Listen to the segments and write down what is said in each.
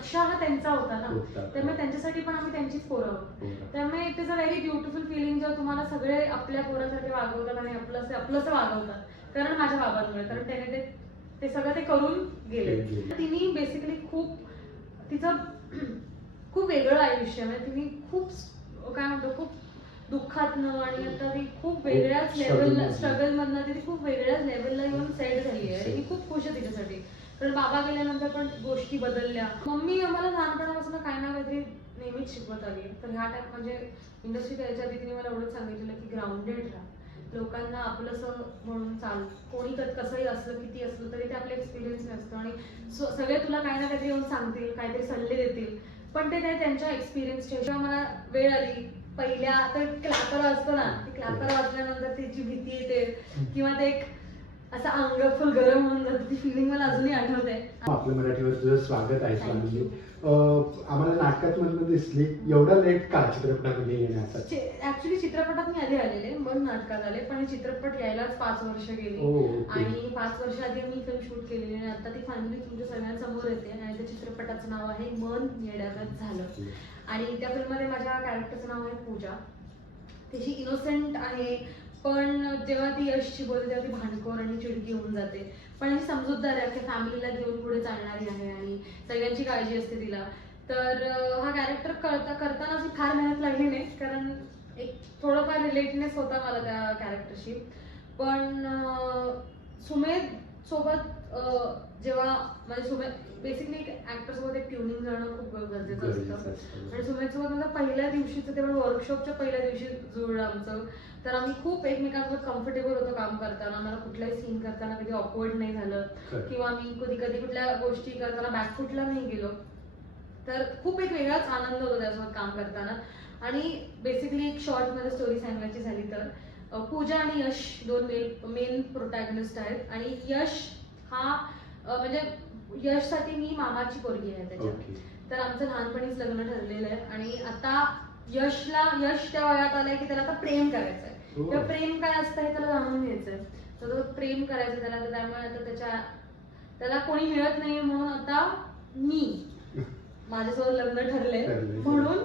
लक्ष हा त्यांचा होता ना. त्यामुळे त्यांच्यासाठी पण आम्ही त्यांचीच पोरं आहोत. त्यामुळे it is a very beautiful feeling जेव्हा तुम्हाला सगळे आपल्या पोरासारखे वागवतात आणि आपलं आपलंसं वागवतात कारण माझ्या बाबांमुळे कारण त्याने ते ते सगळं ते करून गेले. तिने बेसिकली खूप तिचं खूप वेगळं आयुष्य म्हणजे तिने खूप काय म्हणतो खूप दुःखातनं आणि आता ती खूप वेगळ्याच लेवलला. स्ट्रगल मधनं ती खूप वेगळ्याच लेवलला येऊन सेट झाली आहे आणि मी खूप खुश आहे तिच्यासाठी कारण बाबा गेल्यानंतर पण गोष्टी बदलल्या. मम्मी आम्हाला लहानपणापासून काही ना काहीतरी नेहमीच शिकवत आली. तर ह्या टाइप म्हणजे इंडस्ट्री करायच्या आधी तिने मला एवढंच सांगितलेलं की ग्राउंडेड राहा. लोकांना आपलंसं म्हणून चाल कोणी क- कसंही असलं किती असलं तरी ते आपले एक्सपिरियन्स नसतं. आणि सगळे तुला काही ना काहीतरी येऊन सांगतील काहीतरी सल्ले देतील. पण ते ते त्यांच्या एक्सपिरियन्सच्या जेव्हा मला वेळ आली पहिल्या तर क्लॅपर वाजतो ना ते क्लॅपर वाजल्यानंतर त्याची भीती येते किंवा ते एक असं अंग फुल गरम होऊन जातं ती फिलिंग मला अजूनही आठवते. आपल्या मराठीवर तुझं स्वागत आहे. अं, आम्हाला नाटकात मधनं दिसली एवढा लेट का चित्रपटामध्ये ऍक्च्युली चित्रपटात मी आधी आलेले मग नाटकात आले पण हे चित्रपट यायलाच पाच वर्ष गेली. ओके. आणि पाच वर्ष आधी मी फिल्म शूट केलेली आणि आता ती फायनली तुमच्या सगळ्यांसमोर येते आणि त्या चित्रपटाचं नाव आहे मन येड्यागत झालं. आणि त्या फिल्ममध्ये माझ्या कॅरेक्टरचं नाव आहे पूजा. तशी इनोसेंट आहे पण जेव्हा ती यशची बोलते तेव्हा ती भांडखोर आणि चिडकी होऊन जाते. पण ही समजूतदार आहे की फॅमिलीला घेऊन पुढे चालणारी आहे आणि सगळ्यांची काळजी असते तिला. तर हा कॅरेक्टर करता करताना अशी फार मेहनत लागली नाही कारण एक थोडंफार रिलेटनेस होता मला त्या कॅरेक्टरशी पण सुमेध सोबत जेव्हा म्हणजे सुमेध बेसिकली एक ऍक्टर सोबत एक ट्युनिंग जाणं खूप गरजेचं असतं. आणि सुमेधसोबत माझं पहिल्या दिवशीचं ते पण वर्कशॉपच्या पहिल्या दिवशी जुळलं आमचं. तर आम्ही खूप एकमेकांसोबत कम्फर्टेबल होतो काम करताना. मला कुठलाही सीन करताना कधी ऑकवर्ड नाही झालं. किंवा मी कधी कधी कुठल्या गोष्टी करताना बॅकफुटला नाही गेलो. तर खूप एक वेगळाच आनंद होतो त्यासोबत काम करताना. आणि बेसिकली एक शॉर्टमध्ये स्टोरी सांगायची झाली तर पूजा आणि यश दोन मेन मेन प्रोटॅगनिस्ट आहेत. आणि यश हा म्हणजे यशसाठी मी मामाची पोरगी आहे त्याच्यात. ओके. तर आमचं लहानपणीच लग्न ठरलेलं आहे आणि आता यशला यश त्या वयात आलंय की त्याला आता प्रेम करायचंय. हो. तर प्रेम काय असतं हे त्याला जाणून घ्यायचंय. तर तो प्रेम करायचं त्याला तर त्यामुळे आता त्याच्या त्याला कोणी मिळत नाही म्हणून आता मी माझ्यासोबत लग्न ठरलंय. ठरलंय. म्हणून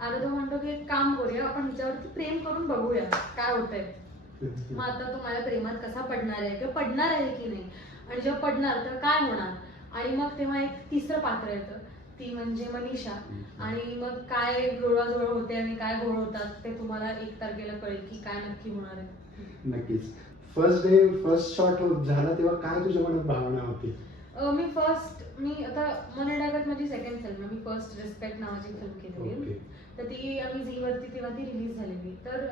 आता तो म्हणतो की काम करूया आपण हिच्यावरती प्रेम करून बघूया काय होतंय. मग आता तो माझ्या प्रेमात कसा पडणार आहे किंवा पडणार आहे की नाही आणि जेव्हा पडणार तर काय होणार? आणि मग तेव्हा एक तिसरं पात्र येतं. ती म्हणजे मनीषा. आणि मग काय जुळवाजुळव होते आणि काय गोळ होतात ते तुम्हाला एक तारखेला कळेल की काय नक्की होणार आहे. नक्कीच. फर्स्ट डे फर्स्ट शॉट झाला तेव्हा काय तुझ्या मनात भावना होती? मी फर्स्ट मी आता मन डागत माझी सेकंड फिल्म मी फर्स्ट रिस्पेक्ट नावाची फिल्म केलेली ओके. तर ती आम्ही झी वरती तेव्हा ती रिलीज झालेली तर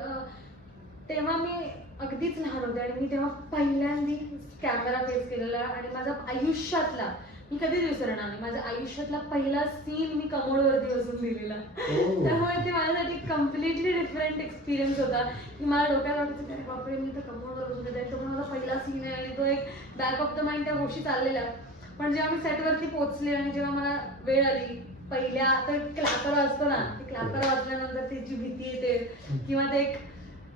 तेव्हा मी अगदीच लहान होते आणि मी तेव्हा पहिल्यांदी कॅमेरा फेस केलेला आणि माझा आयुष्यातला मी कधीच विसरणार नाही माझ्या आयुष्यातला पहिला सीन मी कमोडवरती बसून दिलेला. ओ. त्यामुळे ते माझ्यासाठी कम्प्लिटली डिफरंट एक्सपिरियन्स होता. की मला डोक्यात वाटतं अरे बापरे मी तर कमोडवर बसून येते तो माझा पहिला सीन आहे आणि तो एक बॅक ऑफ द माइंड त्या गोष्टी चाललेल्या पण जेव्हा मी सेटवरती पोहोचले आणि जेव्हा मला वेळ आली पहिल्या तर क्लॅपर वाजतो ना ते क्लॅपर वाजल्यानंतर त्याची भीती येते. किंवा ते एक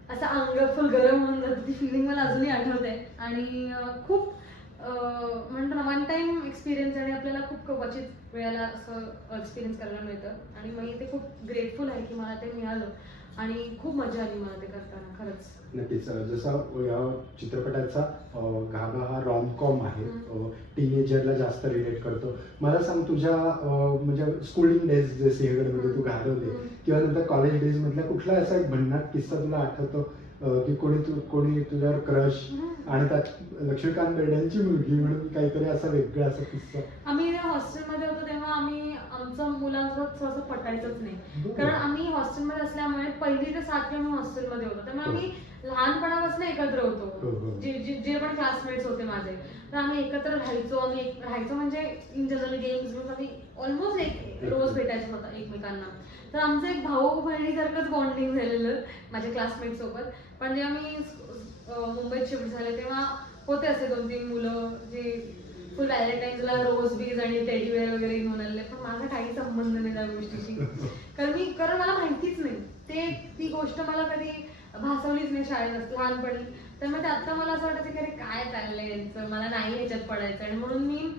असं अंग फुल गरम होऊन जातं ती फिलिंग मला अजूनही आठवते. आणि खूप म्हणतो ना वन टाइम एक्सपिरियन्स आणि आपल्याला खूप क्वचित वेळेला असं एक्सपिरियन्स करायला मिळतं. आणि मी ते खूप ग्रेटफुल आहे की मला ते मिळालं. आणि खूप मजा आली मला ते करताना खरंच. नक्कीच. जसं या चित्रपटाचा गाभा हा रॉम कॉम आहे टीनेजरला जास्त रिलेट करतो. मला सांग तुझ्या म्हणजे स्कूलिंग डेज जे सिंहगडमध्ये तू घालवले. किंवा नंतर कॉलेज डेज मधला कुठला असा एक भन्नाट किस्सा तुला आठवतो? की कोणी तू कोणी तुझ्यावर क्रश आणि त्यात लक्ष्मीकांत बेर्डेंची मुलगी म्हणून काहीतरी असा वेगळा असा किस्सा? आम्ही हॉस्टेलमध्ये होतो तेव्हा आम्ही आमचं मुलांसोबत सहसा पटायचंच नाही. कारण आम्ही हॉस्टेलमध्ये असल्यामुळे पहिली ते सातवी आम्ही हॉस्टेलमध्ये होतो. त्यामुळे आम्ही लहानपणापासून एकत्र हो, होतो. हो. जे जे जे पण क्लासमेट्स होते माझे. तर आम्ही एकत्र राहायचो. आम्ही एक- राहायचो म्हणजे इन जनरल गेम्स आम्ही ऑलमोस्ट एक रोज भेटायचो होता एकमेकांना. तर आमचं एक भाऊ बहिणीसारखंच बॉन्डिंग झालेलं माझ्या क्लासमेट सोबत. पण जेव्हा मी मुंबईत शिफ्ट झाले तेव्हा होते असे दोन तीन मुलं जे फुल व्हॅलेंटाईन्सला रोज बीज आणि टेडी वेअर वगैरे घेऊन आलेले. पण माझा काही संबंध नाही त्या गोष्टीशी. कारण मी कारण मला माहितीच नाही. ते ती गोष्ट मला कधी भासवलीच नाही शाळेत लहानपणी. त्यामुळे ते आता मला असं वाटायचं की अरे काय चाललंय यांचं? मला नाही ह्याच्यात पडायचं. आणि म्हणून मी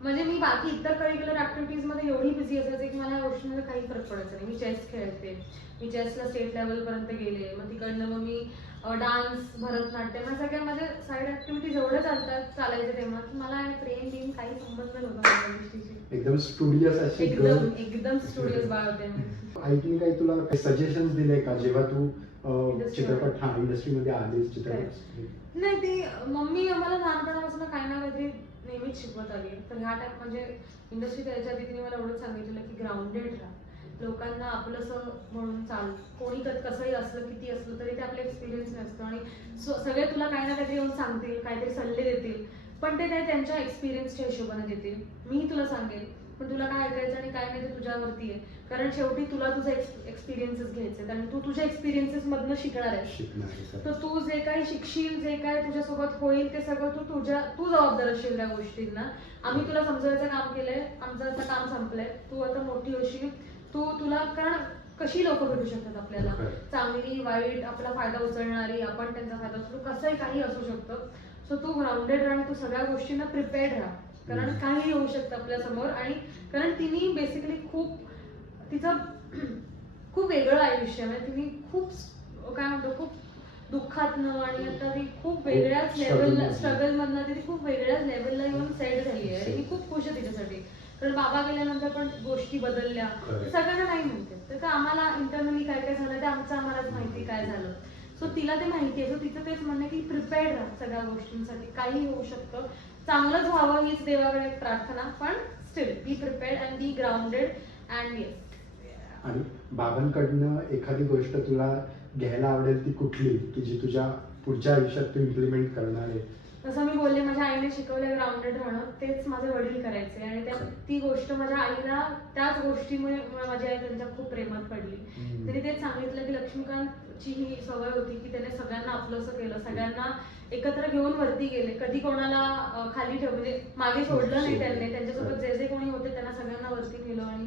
म्हणजे मी बाकी इतर करिक्युलर ऍक्टिव्हिटीजमध्ये एवढी बिझी असायचे की मला या गोष्टींमध्ये काही फरक पडायचा नाही. मी चेस खेळते. मी चेसला स्टेट लेवल पर्यंत गेले. मग तिकडनं मग मी डान्स भरतनाट्यम या सगळ्या माझ्या साईड ऍक्टिव्हिटीज एवढ्या चालतात चालायचे तेव्हा की मला आणि प्रेम बिम काही संबंध नव्हता एकदम स्टुडियस अशी एकदम. एकदम स्टुडिओज बाळ होते मी. आईने काही तुला काही सजेशन दिले का? जेव्हा तू चित्रपट हा इंडस्ट्रीमध्ये आलीस चित्रपट. नाही ती मम्मी आम्हाला लहानपणापासून काही ना काहीतरी नेहमीच शिकवत आली. आहे. तर ह्या टाईप म्हणजे इंडस्ट्री त्याच्या आधी तिने मला एवढंच सांगितलेलं की ग्राउंडेड राहा. लोकांना आपलंसं म्हणून चाल कोणी तर कसंही असलं किती असलं तरी ते आपले एक्सपिरियन्स नसतं. आणि सगळे तुला काही ना काहीतरी येऊन सांगतील काहीतरी सल्ले देतील. पण ते त्यांच्या एक्सपिरियन्सच्या हिशोबाने देतील. मी तुला सांगेल पण तुला काय ऐकायचं आणि काय नाही ते तुझ्यावरती आहे. कारण शेवटी तुला तुझे एक्सपिरियन्सेस घ्यायचे आणि तू तुझ्या एक्सपिरियन्सेस मधनं शिकणार आहे. तर तू जे काही शिकशील जे काय तुझ्यासोबत होईल ते सगळं तू तुझ्या तू जबाबदार असशील त्या गोष्टींना. आम्ही तुला समजवायचं काम केलंय आमचं आता काम संपलंय. तू आता मोठी होशील. तू तुला कारण कशी लोक भेटू शकतात आपल्याला. चांगली वाईट आपला फायदा उचलणारी आपण त्यांचा फायदा उचलू कसंही काही असू शकतं. सो तू ग्राउंडेड राहा आणि तू सगळ्या गोष्टींना प्रिपेअर्ड राहा. कारण. काही होऊ शकतं आपल्यासमोर आणि कारण तिने बेसिकली खूप तिचं खूप वेगळं आयुष्य म्हणजे तिने खूप काय म्हणतो खूप दुःखातनं आणि आता ती खूप वेगळ्याच लेवलला. स्ट्रगल मधनं. ती खूप वेगळ्याच लेवलला येऊन सेट झाली आहे. आणि मी खूप खुश आहे तिच्यासाठी. कारण बाबा गेल्यानंतर पण गोष्टी बदलल्या. सगळ्यांना नाही माहिती तर का आम्हाला इंटरनली काय काय झालं ते आमचं आम्हालाच माहिती काय झालं. सो तिला ते माहिती आहे. सो तिचं तेच म्हणणं की प्रिपेअर्ड राहा सगळ्या गोष्टींसाठी. काही होऊ शकतं. चांगलंच व्हावं हीच देवाकडे एक प्रार्थना पण still be prepared and be grounded and yes आणि बाबांकडनं एखादी गोष्ट तुला घ्यायला आवडेल ती कुठली? की जी तुझ्या पुढच्या आयुष्यात तू इम्प्लिमेंट करणार आहे? जसं मी बोलले माझ्या आईने शिकवलं ग्राउंडेड राहणं तेच माझे वडील करायचे. आणि त्या ती गोष्ट माझ्या आईला त्याच गोष्टीमुळे मुळे माझी आई त्यांच्या खूप प्रेमात पडली. त्यांनी तेच सांगितलं की लक्ष्मीकांतची ही सवय होती की त्याने सगळ्यांना आपलंसं केलं सगळ्यांना एकत्र घेऊन वरती गेले. कधी कोणाला खाली ठेव म्हणजे मागे सोडलं नाही त्यांनी. त्यांच्यासोबत जे जे कोणी होते त्यांना सगळ्यांना वरती नेलं आणि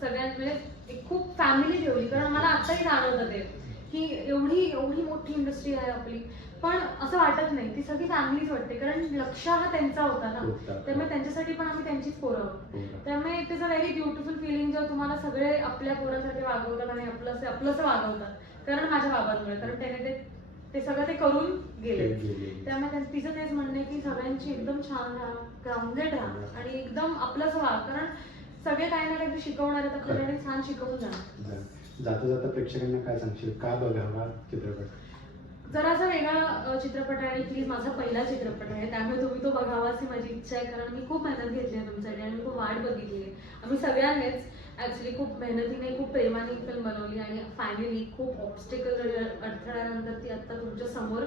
सगळ्यां म्हणजे एक खूप फॅमिली ठेवली. कारण मला आत्ताही जाणवतं ते की एवढी एवढी मोठी इंडस्ट्री आहे आपली. पण असं वाटत नाही. ती सगळी फॅमिलीच वाटते. कारण लक्ष हा त्यांचा होता ना. त्यामुळे त्यांच्यासाठी पण आम्ही त्यांचीच पोरं आहोत? त्यामुळे it is a very beautiful feeling जेव्हा तुम्हाला सगळे आपल्या पोरासाठी वागवतात आणि आपलं आपलंच वागवतात. कारण माझ्या बाबांमुळे. कारण त्याने ते ते सगळं ते करून गेले. त्यामुळे त्यां- तिचं तेच म्हणणं की सगळ्यांची एकदम छान राहा ग्राउंडेड राहा आणि एकदम आपलंच व्हा. कारण सगळे काही ना काहीतरी शिकवणार आहेत. आपल्याला आणि छान शिकवून जाणार. जा- जाता जाता प्रेक्षकांना काय सांगशील? का बघावा चित्रपट? जरासा वेगळा चित्रपट आहे प्लीज माझा पहिला चित्रपट आहे. त्यामुळे तुम्ही तो बघावा अशी माझी इच्छा आहे. कारण मी खूप मेहनत घेतली आहे तुमच्यासाठी आणि मी खूप वाट बघितली आहे. आम्ही सगळ्यांनीच ॲक्च्युली खूप मेहनतीने खूप प्रेमाने ही फिल्म बनवली आणि फायनली खूप ऑब्स्टिकल अडथळ्यानंतर ती आता तुमच्यासमोर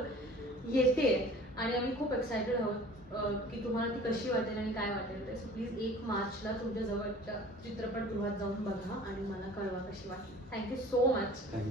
येते. आणि आम्ही खूप एक्सायटेड आहोत की तुम्हाला ती कशी वाटेल आणि काय वाटेल. ते सो प्लीज एक मार्चला तुमच्या जवळच्या चित्रपटगृहात जाऊन बघा आणि मला कळवा कशी वाटेल. Thank you so much